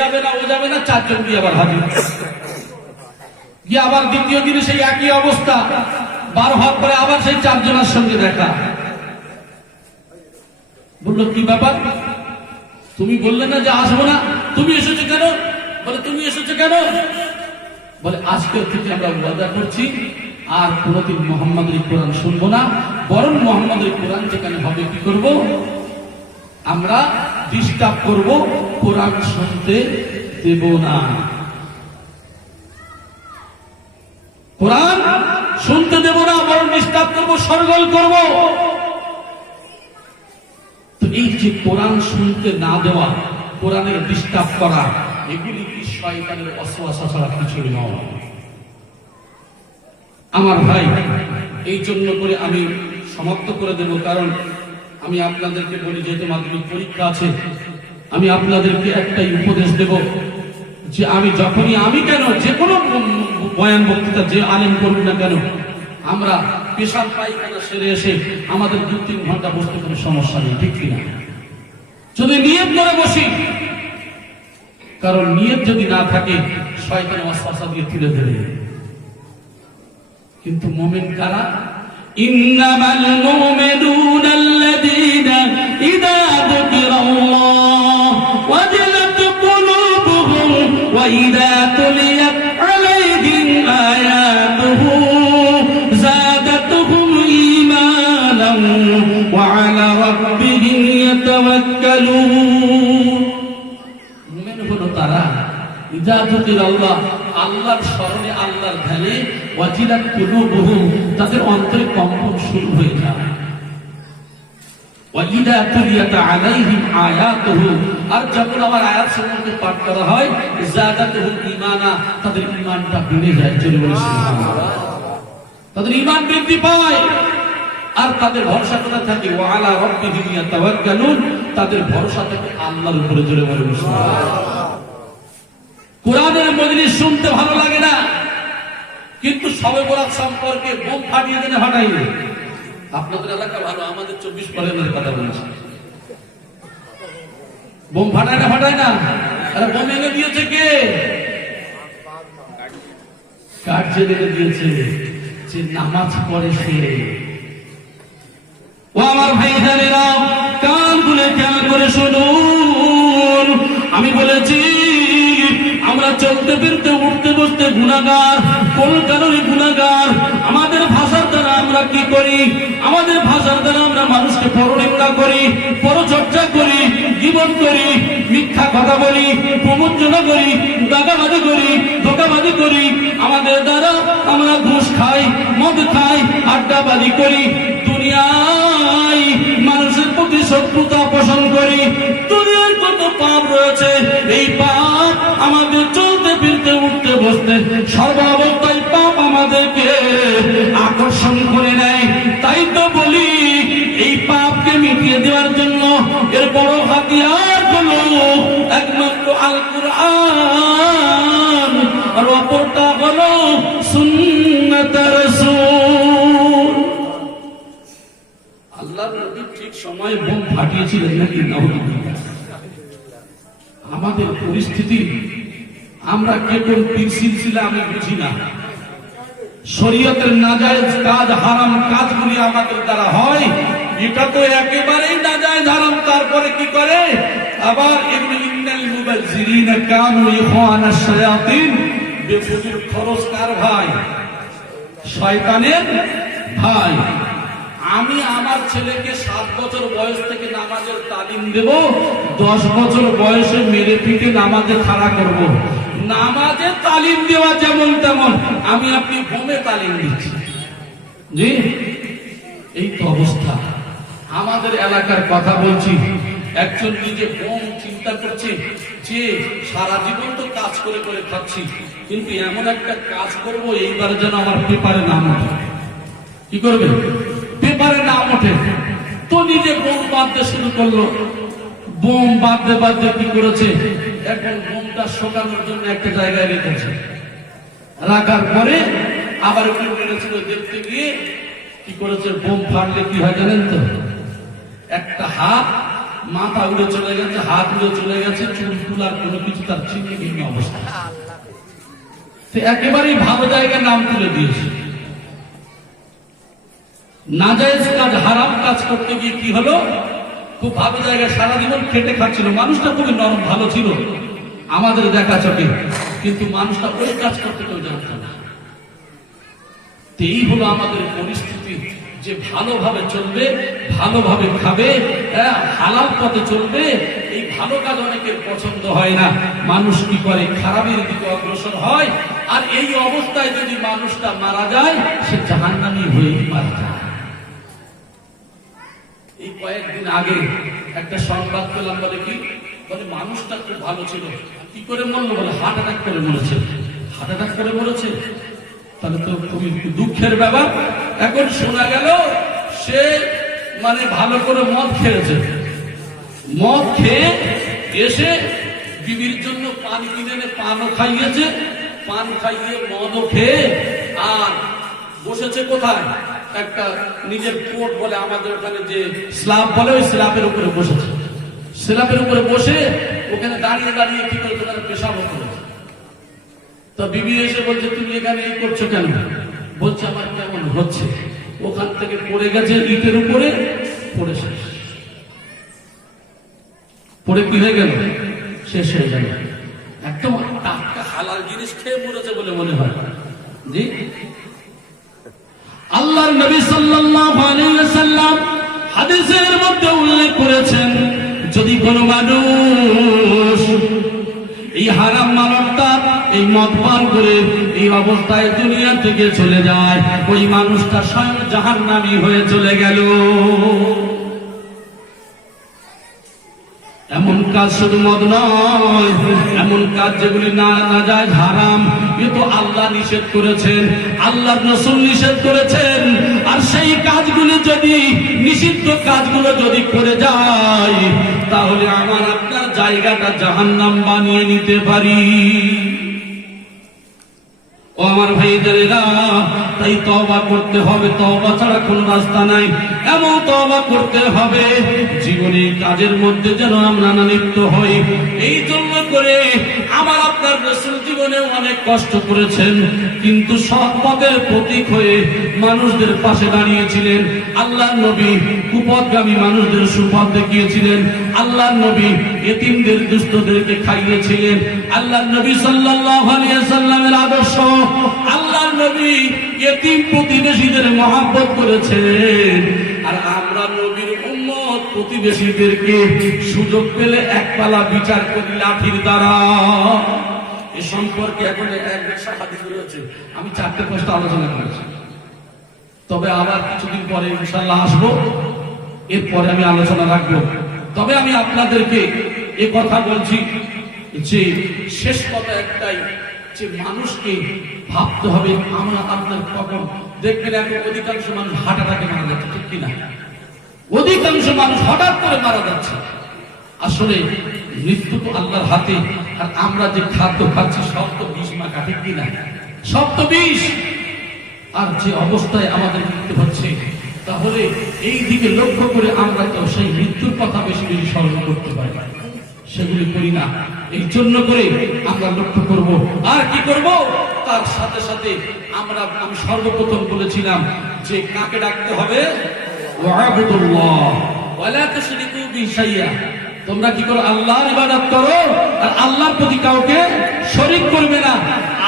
যাবে না, ও যাবে না, চারজন আবার হাজির গিয়ে আবার দ্বিতীয় দিনে সেই একই অবস্থা। বার পরে আবার সেই চারজনের সঙ্গে দেখা। বলল, কি ব্যাপার? তুমি বললে না যে আসব না? তুমি এসেছ কেন? বলে, তুমি এসেছ কেন? বলে আজকের থেকে আমরা ওয়াদা করছি, আর কোনদিন মোহাম্মদের কোরআন শুনব না, বরং মোহাম্মদের কোরআন যেখানে হবে কি করব? আমরা ডিস্টার্ব করব, কোরআন শুনতে দেব না। কোরআন শুনতে দেব না, বরং ডিস্টার্ব করব, সরগোল করব। তো এই যে কোরআন শুনতে না দেওয়া, কোরআনের ডিস্টার্ব করা, এগুলি কি শয়তানের অসুয়াশা ছাড়া কিছুই নয়। আমার ভাই, এই জন্য করে আমি সমাপ্ত করে দেব, কারণ আমি আপনাদেরকে বলি, যেহেতু মাধ্যমিক পরীক্ষা আছে, আমি আপনাদেরকে একটাই উপদেশ দেব যে আমি যখনই, আমি কেন যে কোনো বয়ান বক্তৃতা যে আলেম করুন না কেন, আমরা পেশাব পায়খানা সেরে এসে আমাদের দু তিন ঘণ্টা বসতে কোনো সমস্যা নেই, ঠিক কিনা? যদি নিয়ত করে বসি, কারণ নিয়ত যদি না থাকে, শয়তান অশ্বাসা দিয়ে তুলে ধরে কিন্তু মোমেন কারা? আল্লাহর স্মরণে আল্লাহর ওয়াজিলাত কুলুবুহুম তাদের অন্তরে কম্পন শুরু হয়ে যায়। আর যখন আমার আয়াত সম্পর্কে পাঠ করা হয় তাদের ঈমানটা বেড়ে যায় তাদের ঈমান বৃদ্ধি পায়। আর তাদের ভরসা কোথায় থাকে? ওয়ালা রব্বিহিম ইয়াতাওয়াক্কালুন। তাদের ভরসা থাকে আল্লাহর উপরে, জোরে বলে কোরআনের মজলিস শুনতে ভালো লাগে না। কিন্তু সবে বরাত সম্পর্কে বোম ফাটিয়ে দিনে ফাটাইনি আপনাদের এলাকা ভালো, আমাদের চব্বিশ পরের কথা বলছি। বোম ফাটায় না ফাটায় না? আরে বোম এনে দিয়েছে কে? কাঠ যে এনে দিয়েছে? যে নামাজ পড়ে সে। ও আমার ভাই জানেরা কান খুলে খেয়াল করে শুনুন। আমি বলেছি, আমরা চলতে ফিরতে উঠতে বসতে গুণাগার, কোন কারণে গুণাগার? আমাদের ভাষার দ্বারা আমরা কি করি? আমাদের ভাষার দ্বারা আমরা মানুষকে পরনিন্দা করি, পরচর্চা করি, জীবন করি, মিথ্যা কথা বলি প্রমোচনা করি, দাগাবাজি করি, ধোকাবাজি করি। আমাদের দ্বারা আমরা ঘুষ খাই, মদ খাই আড্ডাবাদি করি। দুনিয়ায় মানুষের প্রতি শত্রুতা পোষণ করি। দুনিয়ার কত পাপ রয়েছে, এই পাপ বসতে সর্বাবস্থায় পাপ আমাদেরকে আকর্ষণ করে নেয়। তাই তো বলি, এই পাপকে মিটিয়ে দেওয়ার জন্য, এর বড় হাতিয়ার হলো একমাত্র আল কুরআন আর অপরটা হলো সুন্নাত রাসূল। নবী ঠিক সময় বোম ফাটিয়েছিলেন নাকি? নাউজুবিল্লাহ আমরা কে কোন পীর আমি বুঝি না। শরীয়তের নাজায়েজ কাজ হারাম কাজগুলি আমাদের দ্বারা হয়। এটা তো একেবারেই নাজায়েজ হারাম, তারপরে কি করে? আবার এমনি ইন্নাল মুবাজ্জিরিনা কানু ইখওয়ানাশ শায়াতিন। বেফুজিল খরচ কার ভাই? শয়তানের ভাই। আমি আমার ছেলেকে সাত বছর বয়স থেকে নামাজের তালিম দেব, দশ বছর বয়সে মেরে পিঠে নামাজে খাড়া করব। নামাজে তালিম দেওয়া যেমন তেমন, আমি আপনি বোমে তালিম দিচ্ছি। জি? এই তো অবস্থা। আমাদের এলাকার কথা বলছি, একজন নিজে বোম চিন্তা করছে যে সারা জীবন তো কাজ করে করে খাচ্ছি কিন্তু এমন একটা কাজ করব, এইবার যেন আমার পেপারে নাম ওঠে। কি করবে? পেপারে নাম ওঠে। তো নিজে বোম বাঁধতে শুরু করল। বোম বাঁধতে বাঁধতে কি করেছে? এখন বোমটা শোকানোর জন্য একটা জায়গায় রেখেছে। রাখার পরে আবার কি করেছিল দেখতে গিয়ে কি করেছে? বোম ফাটলে কি হয় জানেন তো? একটা হাত মাথা উড়ে চলে গেছে, হাত উড়ে চলে গেছে, চুল তুলার কোনো কিছু তার চিহ্ন ভিন্ন অবস্থা। সে একেবারেই ভালো জায়গায় নাম তুলে দিয়েছে। নাজায়েজ কাজ হারাম কাজ করতে গিয়ে কি হলো? খুব ভালো জায়গায় সারা জীবন খেটে খাচ্ছিল। মানুষটা খুবই নরম ভালো ছিল। আমাদের দেখা চোখে। কিন্তু মানুষটা ওই কাজ করতে কেউ জানতো না। এই হলো আমাদের পরিস্থিতি। যে ভালোভাবে চলবে ভালোভাবে খাবে হ্যাঁ, হালাল পথে চলবে এই ভালো কাজ অনেকের পছন্দ হয় না। মানুষ কি করে? খারাপের দিকে অগ্রসর হয়। আর এই অবস্থায় যদি মানুষটা মারা যায় সে জাহান্নামী হয়েই মারা যায়। কয়েকদিন আগে একটা সংবাদ পেলাম বলে কি? বলে, মানুষটা খুব ভালো ছিল। কি করে মরলো বলে হার্ট অ্যাটাক করে মরেছে হার্ট অ্যাটাক করে মরেছে তাহলে তো খুবই দুঃখের ব্যাপার। এখন শোনা গেল, সে মানে ভালো করে মদ খেয়েছে। মদ খেয়ে এসে বিবির জন্য পান কিনে এনে পানও খাইয়েছে। পান খাইয়ে মদও খেয়ে আর বসেছে কোথায়? একটা নিজের কোট বলে আমাদের ওখানে যে স্ল্যাব বলে, ওই স্ল্যাবের উপরে বসেছে। স্ল্যাবের উপরে বসে ওখানে দাঁড়িয়ে দাঁড়িয়ে কি করে ওখানে পেশাব করেছে তো বিবি এসে বলছে, তুমি এখানে এই করছ কেন? বলছে, আমার কেমন হচ্ছে? ওখান থেকে পড়ে গেছে ইটের উপরে, পড়ে শেষ। পড়ে কি হয়ে গেল? শেষ হয়ে গেল। একদম টাটকা হালাল জিনিস খেয়ে মরেছে বলে মনে হয়। জি? আল্লাহর নবী সাল্লাল্লাহু আলাইহি ওয়াসাল্লাম হাদিসের মধ্যে উল্লেখ করেছেন, যদি কোনো মানুষ এই হারাম মানবটা এই মদ পান করে এই অবস্থায় দুনিয়া থেকে চলে যায়, ওই মানুষটা স্বয়ং জাহান্নামী হয়ে চলে গেল এমন কাজ শুধু মদ নয়, এমন কাজ যেগুলি না না যায়, হারাম। কিন্তু আল্লাহ নিষেধ করেছেন আল্লাহ রসুল নিষেধ করেছেন। আর সেই কাজগুলি যদি, নিষিদ্ধ কাজগুলো যদি করে যায়, তাহলে আমার আপনার জায়গাটা জাহান্নাম বানিয়ে নিতে পারি। ও আমার ভাইদেরা তাই তবা করতে হবে তবা ছাড়া কোনো রাস্তা নাই। এমন তবা করতে হবে, জীবনে কাজের মধ্যে যেন আমরা না লিপ্ত হই। এই জন্য করে আমার আপনার রসুল জীবনে অনেক কষ্ট করেছেন, কিন্তু সৎ পথের প্রতীক হয়ে মানুষদের পাশে দাঁড়িয়েছিলেন। আল্লাহ নবী কুপদগামী মানুষদের সুপথ দেখিয়েছিলেন। আল্লাহ নবী এতিমদের দুস্থদেরকে খাইয়েছিলেন। আল্লাহ নবী সাল্লাল্লাহু আলাইহি সাল্লামের আদর্শ। আল্লাহ নবী এতিম প্রতিবেশীদের মহাব্বত করেছেন। আর আমরা প্রতিবেশীদেরকে সুযোগ পেলে একপালা বিচার করি লাঠির দ্বারা। এ সম্পর্কে এখন এক আমি চারটে পাঁচটা আলোচনা করেছি। তবে আবার কিছুদিন পরে ইনশাল্লাহ আসব। এরপরে আমি আলোচনা রাখব। তবে আমি আপনাদেরকে এ কথা বলছি যে শেষ কথা একটাই, যে মানুষকে ভাবতে হবে, আমরা আপনার কখন দেখবেন এখন অধিকাংশ মানুষ হার্ট অ্যাটাকে মারা যাচ্ছে, ঠিক কিনা? অধিকাংশ মানুষ হঠাৎ করে মারা যাচ্ছে। আসলে মৃত্যু তো আল্লাহর হাতে, আর আমরা যে খাদ্য খাচ্ছি সব তো বিষ মাখা, ঠিক কিনা সব তো বিষ। আর যে অবস্থায় আমাদের মৃত্যু হচ্ছে, তাহলে এই দিকে লক্ষ্য করে আমরা তো সেই মৃত্যুর কথা বেশি বেশি স্মরণ করতে পারি। সেগুলি করি না। এই জন্য করে আমরা লক্ষ্য করব। আর কি করব? তার সাথে সাথে আমরা, আমি সর্বপ্রথম বলেছিলাম যে কাকে ডাকতে হবে? তোমরা কি করো, আল্লাহর ইবাদত করো, আর আল্লাহর প্রতি কাউকে শরীক করবে না।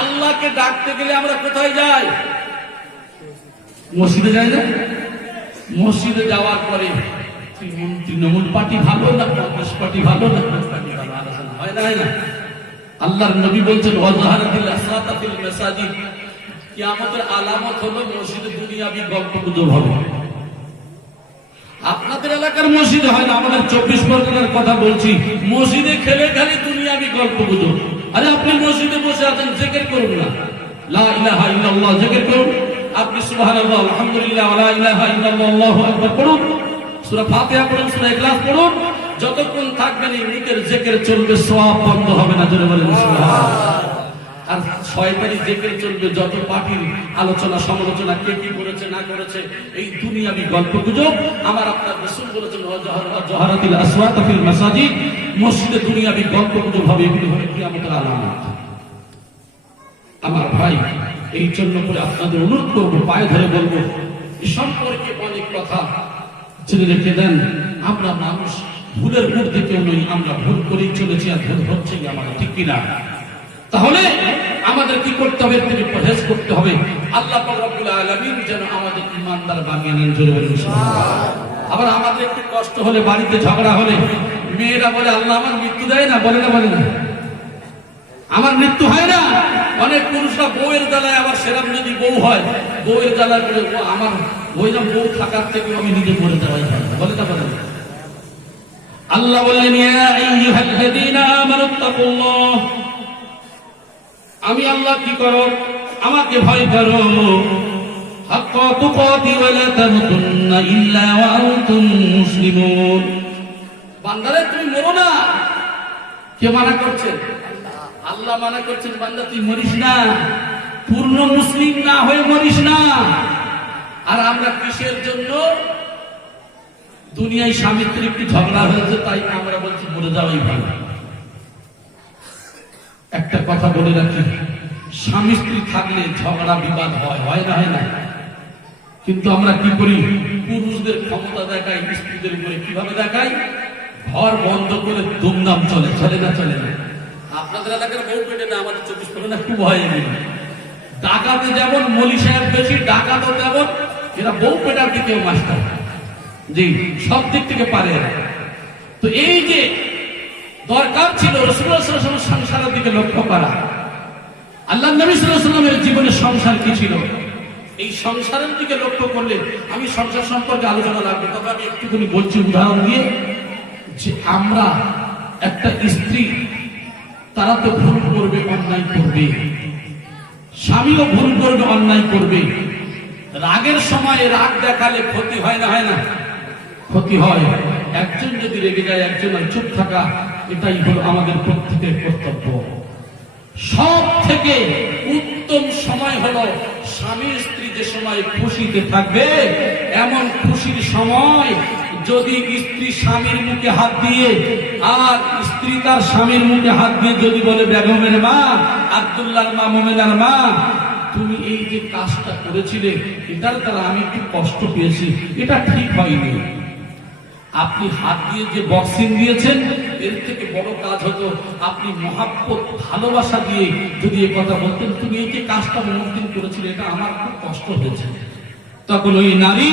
আল্লাহকে ডাকতে গেলে আমরা কোথায় যাই? মসজিদে যাই না? মসজিদে যাওয়ার পরে তৃণমূল পার্টি ভালো না কংগ্রেস পার্টি ভালো না? হয় না, হয় আল্লাহর নবী বলছেন মাসাজিদ। কিয়ামতের আলামত হলো মসজিদে দুনিয়াবি গল্প গুজব হবে। আপনাদের এলাকার মসজিদে হয় না, আমাদের চব্বিশ পরগনার কথা বলছি। মসজিদে খেলে খালি দুনিয়াবি গল্প গুজব আরে আপনি মসজিদে বসে আছেন, জেকের করুন না। লা আপনি লা যতক্ষণ থাকবেন এই মুখের জেকের চলবে, সওয়াব বন্ধ হবে না, জোরে বলেন আর দেখে চলবে যত পার্টির আলোচনা, সমালোচনা, কে কি করেছে, না করেছে, এই দুনিয়াবি গল্প গুজব। আমার আপনার বলেছেন আসওয়াত ফিল মাসাজিদ। মসজিদে দুনিয়াবি গল্প গুজব হবে, এগুলো হবে কিয়ামতের আলামত। আমার ভাই, এই জন্য করে আপনাদের অনুরোধ করব, পায়ে ধরে বলব, এ সম্পর্কে অনেক কথা জেনে রেখে দেন। আমরা মানুষ, ভুলের মধ্যে কেউ নই, আমরা ভুল করেই চলেছি আর ভুল হচ্ছেই আমাদের। ঠিক কিনা? তাহলে আমাদের কি করতে হবে? থেকে পরহেজ করতে হবে। আল্লাহ রব্বুল আলামিন যেন আমাদের ইমানদার বানিয়ে নেন জোরে বলুন আবার আমাদের একটু কষ্ট হলে, বাড়িতে ঝগড়া হলে, মেয়েরা বলে, আল্লাহ আমার মৃত্যু দেয় না। বলে না বলে না। আমার মৃত্যু হয় না। অনেক পুরুষরা বউয়ের জ্বালায় আবার সেরাম যদি বউ হয়, বউয়ের জ্বালায় বলে আমার ওইরকম বউ থাকার থেকে আমি নিজে মরে যাওয়াই বলে না বলে না? আল্লাহ বললেন, ইয়া আইয়ুহাল্লাযীনা আমানুত্তাকুল্লাহ আমি আল্লাহ কি করো আমাকে ভয় করো حق تقاته ولا تموتن إلا وأنتم مسلمون বান্দারে তুমি মরো না কে মানা করছেন আল্লাহ মানা করছেন বান্দা তুই মরিস না পূর্ণ মুসলিম না হয়ে মরিস না আর আমরা কিসের জন্য দুনিয়ায় স্বামী স্ত্রী একটু ঝগড়া হয়েছে তাই আমরা বলছি মরে যাওয়াই ভালো একটা কথা বলে রাখি। স্বামী স্ত্রী থাকলে ঝগড়া, বিবাদ হয় হয় না হয় না। কিন্তু আমরা কি করি? পুরুষদের ক্ষমতা দেখাই, স্ত্রীদের উপরে কীভাবে দেখাই? ঘর বন্ধ করে দুমদাম চলে চলে না চলে না। আপনাদের এলাকার বউ পেটে না, আমাদের চব্বিশ খুব হয় ডাকাতে যেমন, মলি সাহেব বেশি, ডাকাতও তেমন, এরা পেটার দিকেও মাস্টার। জি, সব দিক থেকে পারে তো এই যে দরকার ছিল রসুল্লাহ সংসারের দিকে লক্ষ্য করা। আল্লাহ নবী সাল্লামের জীবনে সংসার কি ছিল? এই সংসারের দিকে লক্ষ্য করলে আমি সংসার সম্পর্কে আলোচনা লাগবে। তবে আমি একটুখানি বলছি উদাহরণ দিয়ে যে আমরা একটা স্ত্রী, তারা তো ভুল করবে, অন্যায় করবে। স্বামীও ভুল করবে, অন্যায় করবে। রাগের সময় রাগ দেখালে ক্ষতি হয় না হয় না? ক্ষতি হয়। একজন যদি রেগে যায়, একজন আর চুপ থাকা, এটাই হলো আমাদের প্রত্যেকের কর্তব্য। সব থেকে উত্তম সময় হলো স্বামী স্ত্রী যে সময় খুশিতে থাকবে, এমন খুশির সময় যদি স্ত্রী স্বামীর মুখে হাত দিয়ে, আর স্ত্রী তার স্বামীর মুখে হাত দিয়ে যদি বলে, বেগমের মা আব্দুল্লাহর মা, মোমেনার মা, তুমি এই যে কাজটা করেছিলে, এটার দ্বারা আমি একটু কষ্ট পেয়েছি। এটা ঠিক হয়নি। আপনি হাত দিয়ে যে বক্সিং দিয়েছেন, এর থেকে বড় কাজ হতো আপনি মহাব্বত, ভালোবাসা দিয়ে যদি এ কথা বলতেন, তুমি এই যে কাজটা মনোদিন করেছিলে, এটা আমার খুব কষ্ট হয়েছে। তখন ওই নারী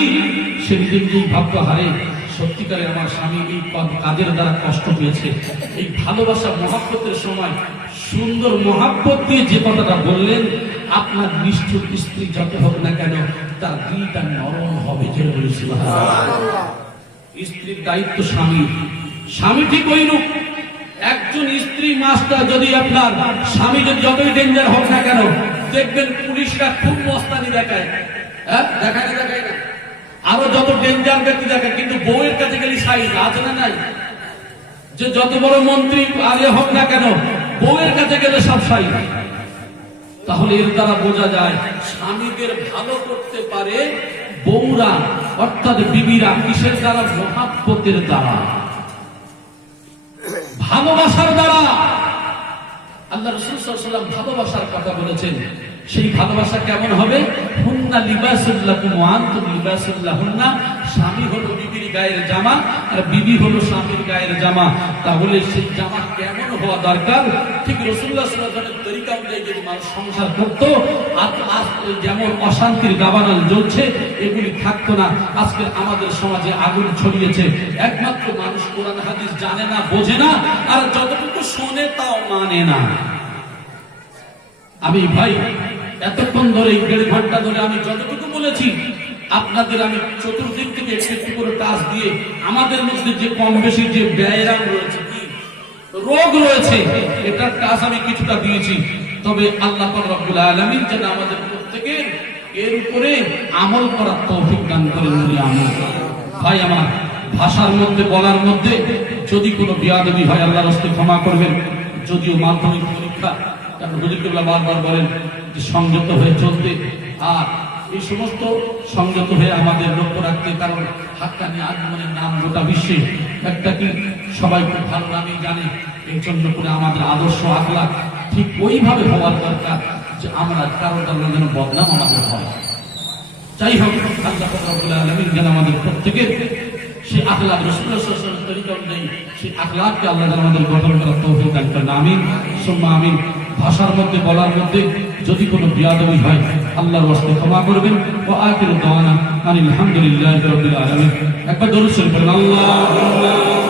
সে নিজে নিজেই হারে সত্যিকারে আমার স্বামী এই কাজের দ্বারা কষ্ট পেয়েছে। এই ভালোবাসা, মহাব্বতের সময় সুন্দর মহাব্বত দিয়ে যে কথাটা বললেন, আপনার নিষ্ঠুর স্ত্রী যত হোক না কেন, তার দিলটা নরম হবে যে বলেছিল স্ত্রীর দায়িত্ব স্বামী। স্বামী ঠিক ওই রূপ একজন স্ত্রী মাস্টার যদি আপনার স্বামী যদি যতই ডেঞ্জার হোক না কেন, দেখবেন পুলিশরা খুব মস্তানি দেখায়। হ্যাঁ? দেখায় না দেখায় না। আরও যত ডেঞ্জার ব্যক্তি দেখায়, কিন্তু বউয়ের কাছে গেলে সাইজ আছে না নাই? যে যত বড় মন্ত্রী আগে হোক না কেন, বউয়ের কাছে গেলে সব সাইজ তাহলে এর দ্বারা বোঝা যায়, স্বামীদের ভালো করতে পারে বউরা, অর্থাৎ বিবিরা, কিসের দ্বারা? মহাব্বতের দ্বারা। ভালোবাসার দ্বারা। আল্লাহ রসুল সাল্লাম ভালোবাসার কথা বলেছেন। সেই ভালোবাসা কেমন হবে? হুন্না লিবাসুল্লাহ আনতুম লিবাসুল্লাহ হুন্না স্বামী হলো বিবির গায়ের জামা, আর বিবি হলো স্বামীর গায়ের জামা। তাহলে সেই জামা কেমন হওয়া দরকার? ঠিক রসুল্লাহ সাল্লামের তরিকা অনুযায়ী যদি মানুষ সংসার করতো, আর আজ যেমন অশান্তির গাবানাল জ্বলছে, এগুলি থাকতো না। আজকে আমাদের সমাজে আগুন ছড়িয়েছে। একমাত্র মানুষ কোরআন, হাদিস জানে না, বোঝে না, আর যতটুকু শোনে তাও মানে না। আমি ভাই এতক্ষণ ধরে এই দেড় ঘণ্টা ধরে আমি যতটুকু বলেছি, আপনাদের আমি চতুর্দিক থেকে একটু করে টাচ দিয়ে আমাদের মধ্যে যে কম বেশি যে ব্যয়রাম রয়েছে, রোগ রয়েছে, এটার টাচ আমি কিছুটা দিয়েছি। তবে আল্লাহ রব্বুল আলামিন যেন আমাদের প্রত্যেকের এর উপরে আমল করার তৌফিক দান বলে আমল ভাই, আমার ভাষার মধ্যে, বলার মধ্যে যদি কোনো বিয়াদবি হয়, আল্লাহর হস্তে ক্ষমা করবেন। যদিও মাধ্যমিক পরীক্ষা কারণ হুজুর বারবার বলেন সংযত হয়ে চলতে। আর এই সমস্ত সংযত হয়ে আমাদের লক্ষ্য রাখতে কারণ হাক্কানি আগমনের নাম গোটা বিশ্বে একটা কি সবাই খুব ভালো নামই জানে। এই জন্য করে আমাদের আদর্শ আখলাখ ঠিক ওইভাবে হওয়ার দরকার যে আমরা কারও কারও যেন বদনাম আমাদের হয়। যাই হোক, আল্লাহ আলামিন যেন আমাদের প্রত্যেকের সেই আখলাক ওয়াসাল্লামের তরিকা অনুযায়ী সেই আখলাককে আল্লাহ আমাদের গঠন করার তৌফিক দান করেন। আমিন। সুম্মা আমিন। ভাষার মধ্যে বলার মধ্যে যদি কোনো বিয়াদবি হয়, আল্লাহর ওয়াস্তে ক্ষমা করবেন। ও আখির দাওয়ানা আনিল হামদুলিল্লাহি রাব্বিল একবার দরুদ আল্লাহুম্মা